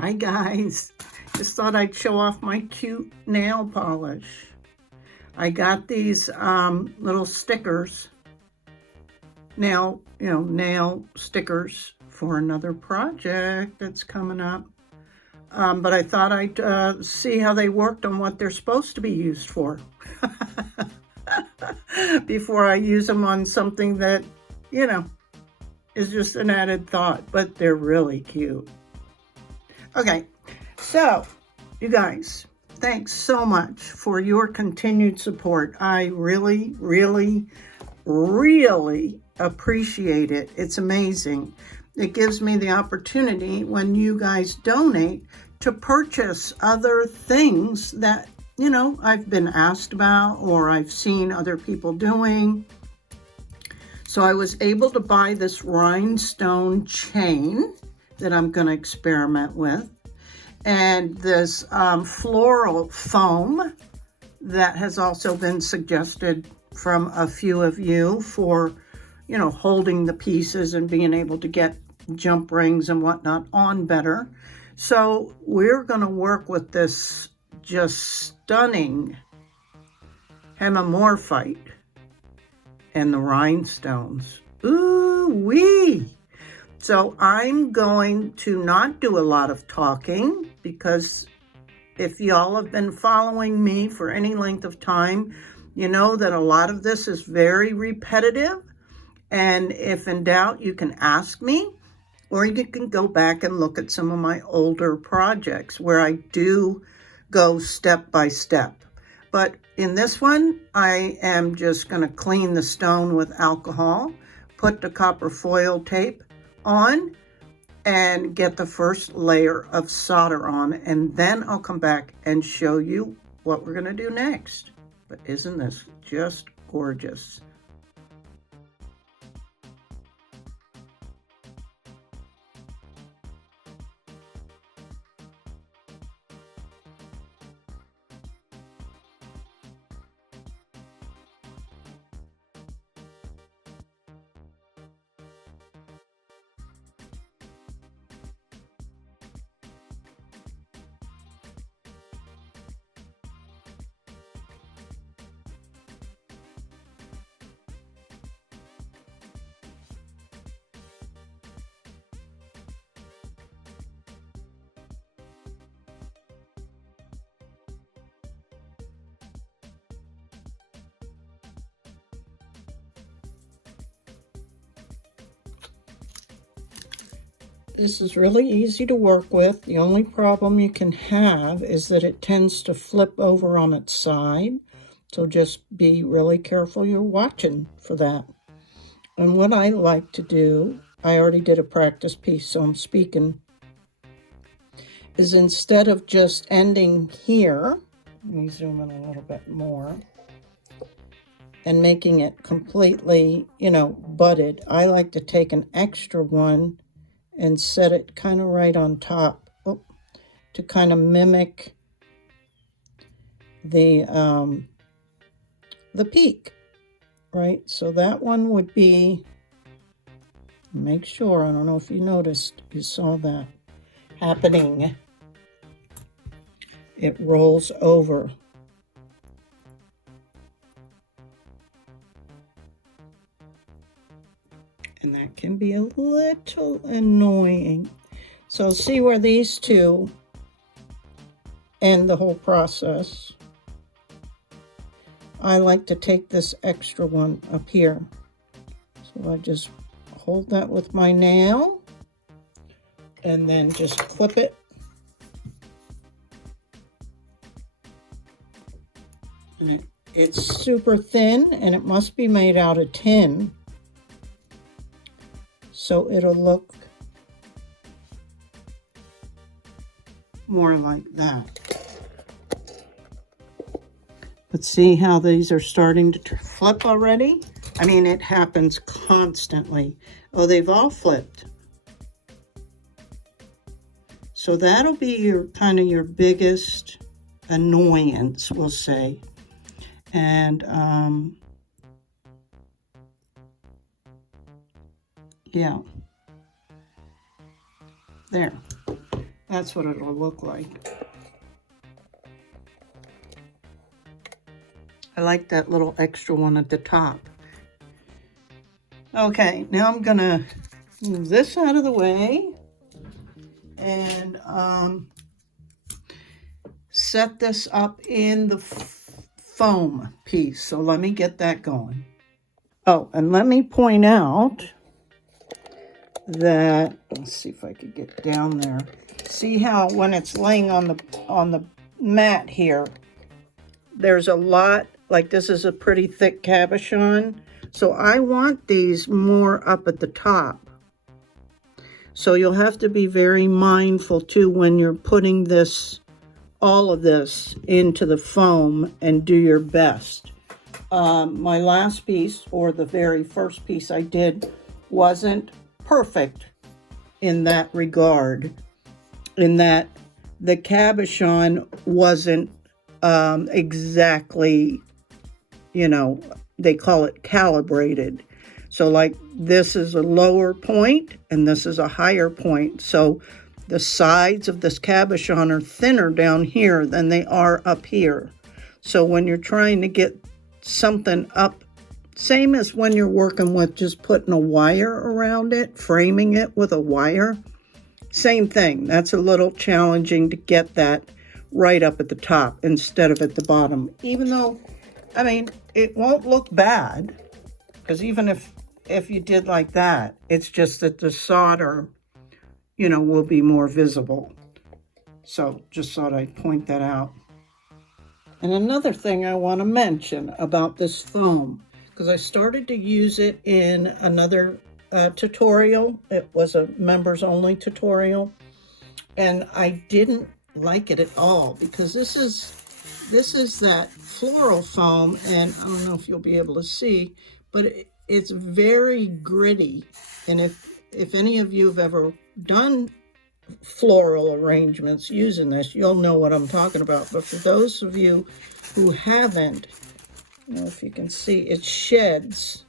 Hi guys, just thought I'd show off my cute nail polish. I got these little stickers, nail stickers for another project that's coming up. But I thought I'd see how they worked on what they're supposed to be used for before I use them on something that, is just an added thought, but they're really cute. Okay, so you guys, thanks so much for your continued support. I really, really, really appreciate it. It's amazing. It gives me the opportunity when you guys donate to purchase other things that, I've been asked about or I've seen other people doing. So I was able to buy this rhinestone chain that I'm going to experiment with, and this floral foam that has also been suggested from a few of you for, holding the pieces and being able to get jump rings and whatnot on better. So we're going to work with this just stunning Hemimorphite and the rhinestones. Ooh wee! So I'm going to not do a lot of talking, because if y'all have been following me for any length of time, you know that a lot of this is very repetitive. And if in doubt, you can ask me, or you can go back and look at some of my older projects where I do go step by step. But in this one, I am just going to clean the stone with alcohol, put the copper foil tape on, and get the first layer of solder on, and then I'll come back and show you what we're going to do next. But isn't this just gorgeous? This is really easy to work with. The only problem you can have is that it tends to flip over on its side. So just be really careful you're watching for that. And what I like to do, I already did a practice piece, so I'm speaking, is instead of just ending here, let me zoom in a little bit more, and making it completely, budded, I like to take an extra one and set it kind of right on top to kind of mimic the peak, right? So that one would be, make sure, I don't know if you noticed, you saw that happening. It rolls over. And that can be a little annoying. So see where these two end the whole process. I like to take this extra one up here. So I just hold that with my nail and then just clip it. And it's super thin, and it must be made out of tin, so it'll look more like that. But see how these are starting to flip already? I mean, it happens constantly. Oh, they've all flipped. So that'll be your kind of your biggest annoyance, we'll say. And yeah, there. That's what it'll look like. I like that little extra one at the top. Okay, now I'm gonna move this out of the way and set this up in the foam piece. So let me get that going. Oh, and let me point out that, let's see if I could get down there. See how when it's laying on the mat here, there's a lot, like this is a pretty thick cabochon. So I want these more up at the top. So you'll have to be very mindful too when you're putting this, all of this into the foam, and do your best. My last piece, or the very first piece I did, wasn't perfect in that regard, in that the cabochon wasn't exactly, you know, they call it calibrated. So like this is a lower point and this is a higher point. So the sides of this cabochon are thinner down here than they are up here. So when you're trying to get something up, same as when you're working with just putting a wire around it, framing it with a wire, same thing. That's a little challenging to get that right up at the top instead of at the bottom. Even though, I mean, it won't look bad, because even if you did like that, it's just that the solder, you know, will be more visible. So just thought I'd point that out. And another thing I want to mention about this foam, because I started to use it in another tutorial. It was a members only tutorial, and I didn't like it at all, because this is that floral foam, and I don't know if you'll be able to see, but it's very gritty. And if any of you have ever done floral arrangements using this, you'll know what I'm talking about. But for those of you who haven't, I don't know if you can see, it sheds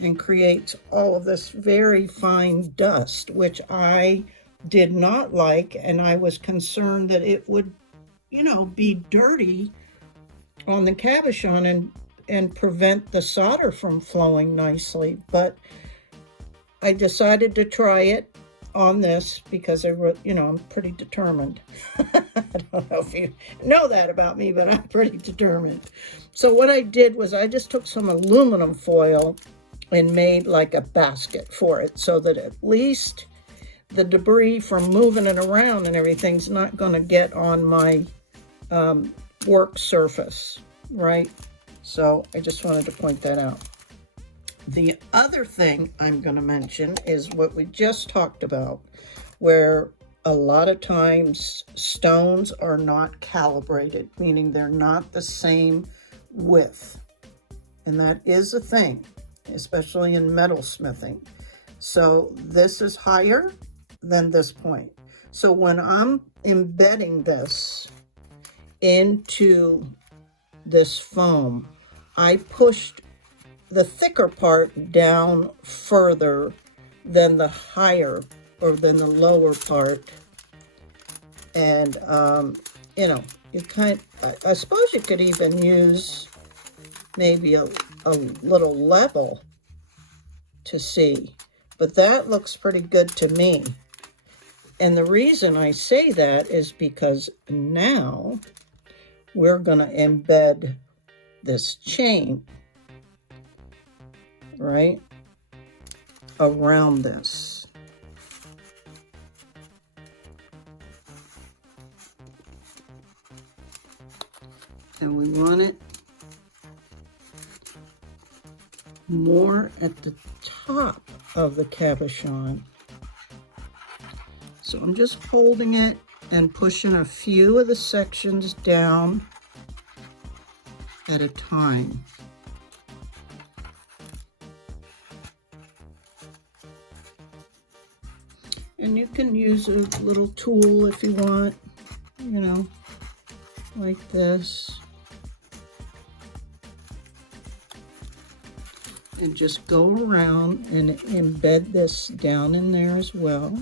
and creates all of this very fine dust, which I did not like, and I was concerned that it would, you know, be dirty on the cabochon and prevent the solder from flowing nicely. But I decided to try it on this because you know, I'm pretty determined. I don't know if you know that about me, but I'm pretty determined. So what I did was I just took some aluminum foil and made like a basket for it, so that at least the debris from moving it around and everything's not going to get on my work surface, right? So I just wanted to point that out. The other thing I'm going to mention is what we just talked about, where a lot of times stones are not calibrated, meaning they're not the same width. And that is a thing, especially in metal smithing. So this is higher than this point. So when I'm embedding this into this foam, I pushed the thicker part down further than the higher or than the lower part. And, you know, you I suppose you could even use maybe a little level to see, but that looks pretty good to me. And the reason I say that is because now we're going to embed this chain right around this. And we want it more at the top of the cabochon. So I'm just holding it and pushing a few of the sections down at a time. And you can use a little tool if you want, you know, like this. And just go around and embed this down in there as well.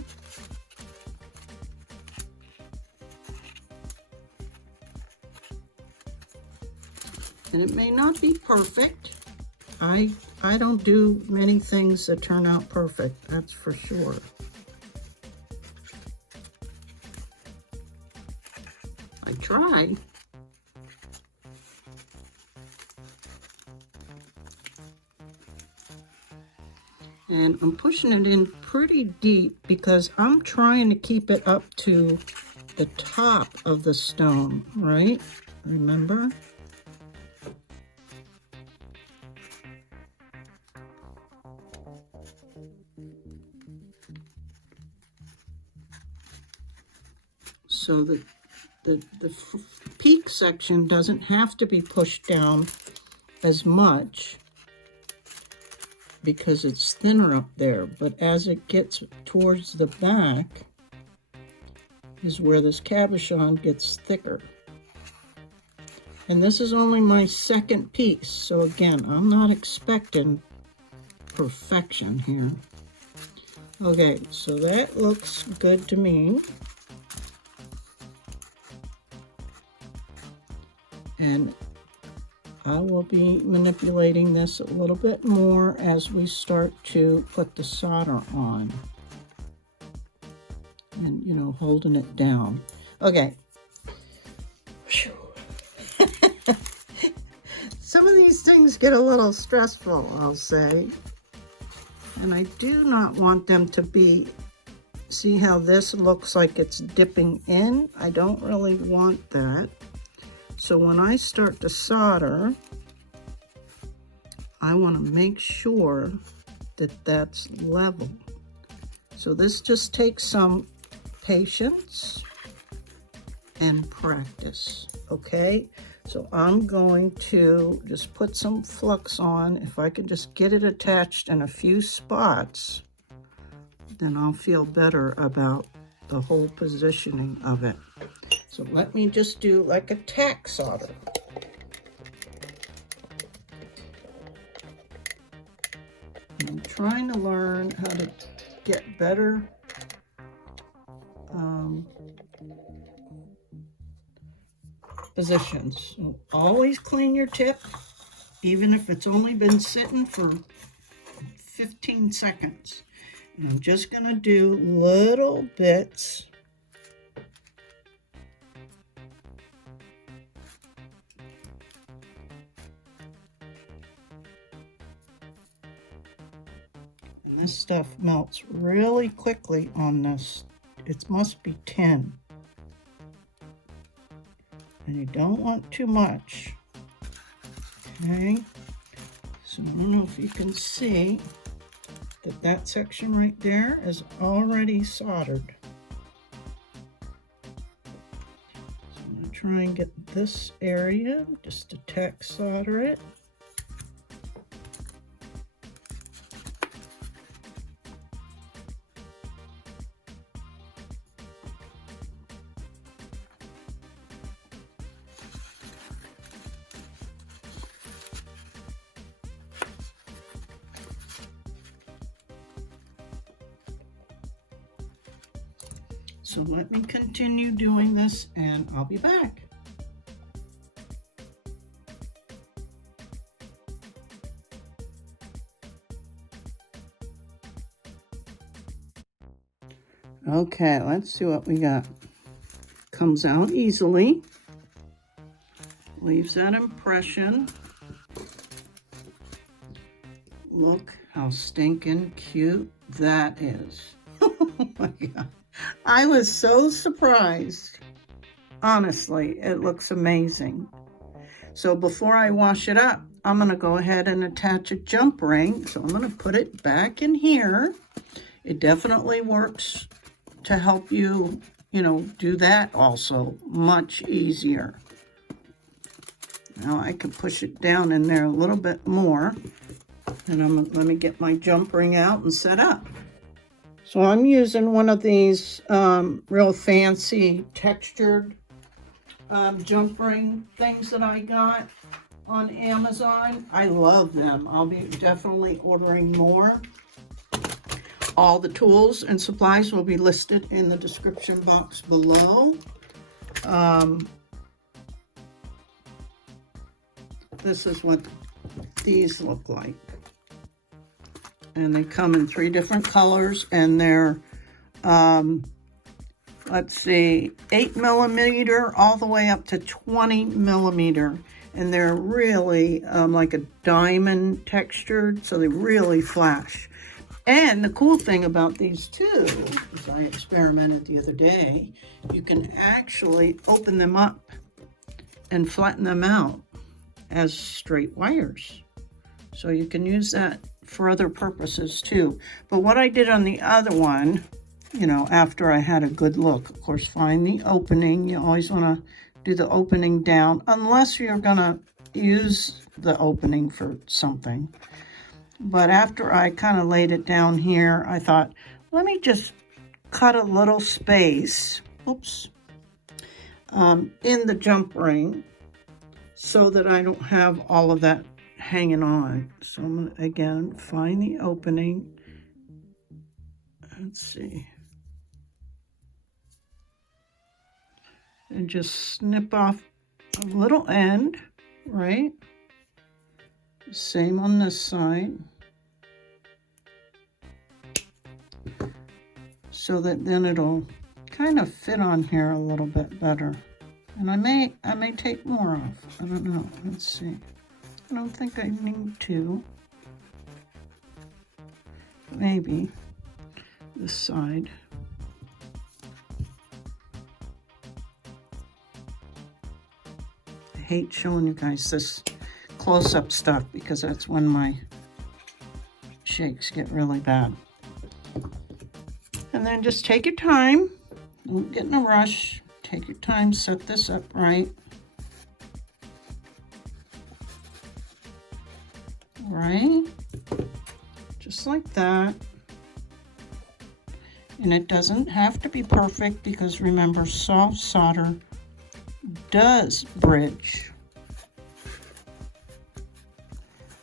And it may not be perfect. I don't do many things that turn out perfect, that's for sure. I try. And I'm pushing it in pretty deep because I'm trying to keep it up to the top of the stone, right? Remember? So the peak section doesn't have to be pushed down as much because it's thinner up there, but as it gets towards the back is where this cabochon gets thicker. And this is only my second piece, so again, I'm not expecting perfection here. Okay, so that looks good to me. And I will be manipulating this a little bit more as we start to put the solder on. And, you know, holding it down. Okay. Some of these things get a little stressful, I'll say. And I do not want them to be, see how this looks like it's dipping in? I don't really want that. So when I start to solder, I want to make sure that that's level. So this just takes some patience and practice, okay? So I'm going to just put some flux on. If I can just get it attached in a few spots, then I'll feel better about the whole positioning of it. So let me just do like a tack solder. I'm trying to learn how to get better positions. So always clean your tip, even if it's only been sitting for 15 seconds. And I'm just going to do little bits. And this stuff melts really quickly on this. It must be tin. And you don't want too much. Okay. So I don't know if you can see that that section right there is already soldered. So I'm going to try and get this area, just to tack solder it. So let me continue doing this and I'll be back. Okay, let's see what we got. Comes out easily. Leaves that impression. Look how stinking cute that is. Oh my God. I was so surprised. Honestly, it looks amazing. So before I wash it up, I'm going to go ahead and attach a jump ring. So I'm going to put it back in here. It definitely works to help you, you know, do that also much easier. Now I can push it down in there a little bit more. And let me get my jump ring out and set up. So I'm using one of these real fancy textured jump ring things that I got on Amazon. I love them. I'll be definitely ordering more. All the tools and supplies will be listed in the description box below. this is what these look like. And they come in 3 different colors, and they're, let's see, 8mm all the way up to 20mm. And they're really like a diamond textured, so they really flash. And the cool thing about these too, as I experimented the other day, you can actually open them up and flatten them out as straight wires. So you can use that for other purposes too. But what I did on the other one, you know, after I had a good look, of course, find the opening. You always want to do the opening down, unless you're going to use the opening for something. But after I kind of laid it down here, I thought, let me just cut a little space, oops, in the jump ring so that I don't have all of that hanging on. So I'm going to, again, find the opening. Let's see. And just snip off a little end, right? Same on this side. So that then it'll kind of fit on here a little bit better. And I may take more off. I don't know. Let's see. I don't think I need to. Maybe this side. I hate showing you guys this close-up stuff because that's when my shakes get really bad. And then just take your time. Don't get in a rush. Take your time, set this up right. Right? Just like that. And it doesn't have to be perfect because remember, soft solder does bridge.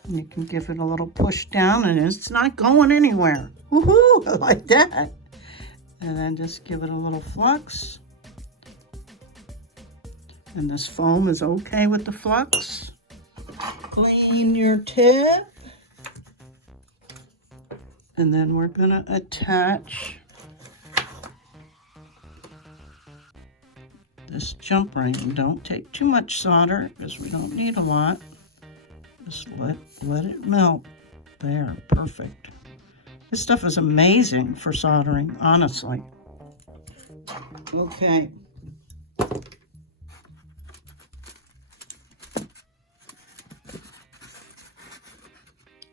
And you can give it a little push down and it's not going anywhere. Woohoo! I like that. And then just give it a little flux. And this foam is okay with the flux. Clean your tip. And then we're gonna attach this jump ring. Don't take too much solder because we don't need a lot. Just let it melt. There, perfect. This stuff is amazing for soldering, honestly. Okay.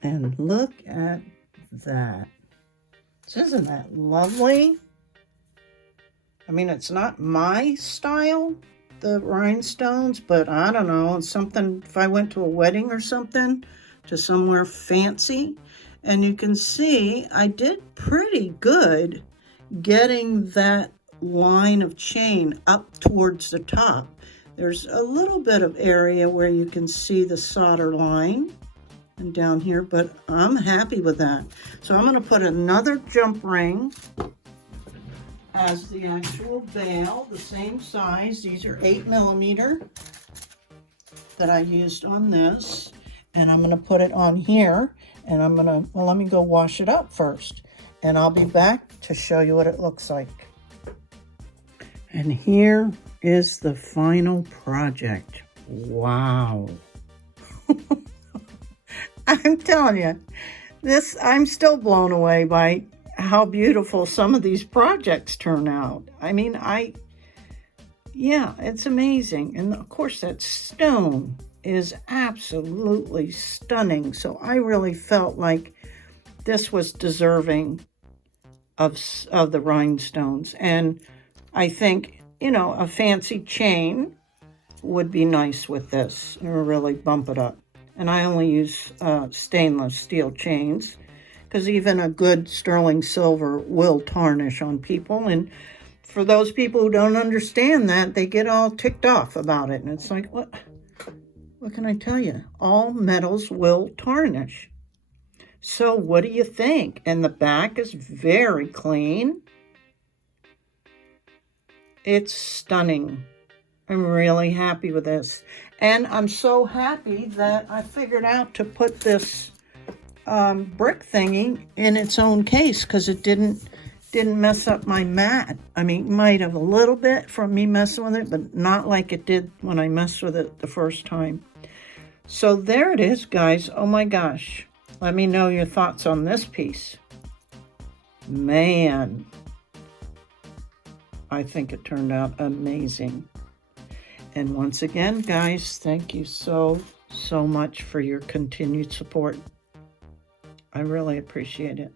And look at that. Isn't that lovely? I mean, it's not my style, the rhinestones, but I don't know, it's something, if I went to a wedding or something, to somewhere fancy, and you can see I did pretty good getting that line of chain up towards the top. There's a little bit of area where you can see the solder line and down here, but I'm happy with that. So I'm going to put another jump ring as the actual bail, the same size. These are 8mm that I used on this, and I'm going to put it on here, and I'm going to, well, let me go wash it up first, and I'll be back to show you what it looks like. And here is the final project. Wow. I'm telling you, this, I'm still blown away by how beautiful some of these projects turn out. I mean, yeah, it's amazing. And of course that stone is absolutely stunning. So I really felt like this was deserving of the rhinestones. And I think, you know, a fancy chain would be nice with this and really bump it up. And I only use stainless steel chains because even a good sterling silver will tarnish on people. And for those people who don't understand that, they get all ticked off about it. And it's like, what can I tell you? All metals will tarnish. So what do you think? And the back is very clean. It's stunning. I'm really happy with this. And I'm so happy that I figured out to put this brick thingy in its own case, because it didn't mess up my mat. I mean, it might have a little bit from me messing with it, but not like it did when I messed with it the first time. So there it is, guys. Oh my gosh. Let me know your thoughts on this piece. Man, I think it turned out amazing. And once again, guys, thank you so much for your continued support. I really appreciate it.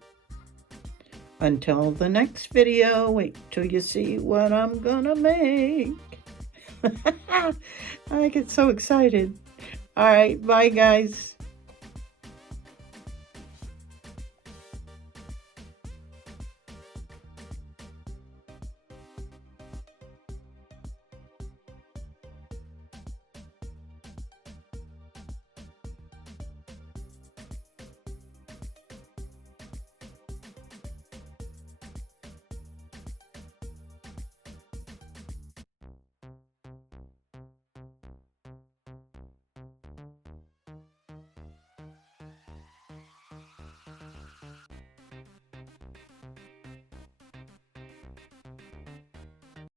Until the next video, wait till you see what I'm gonna make. I get so excited. All right, bye, guys.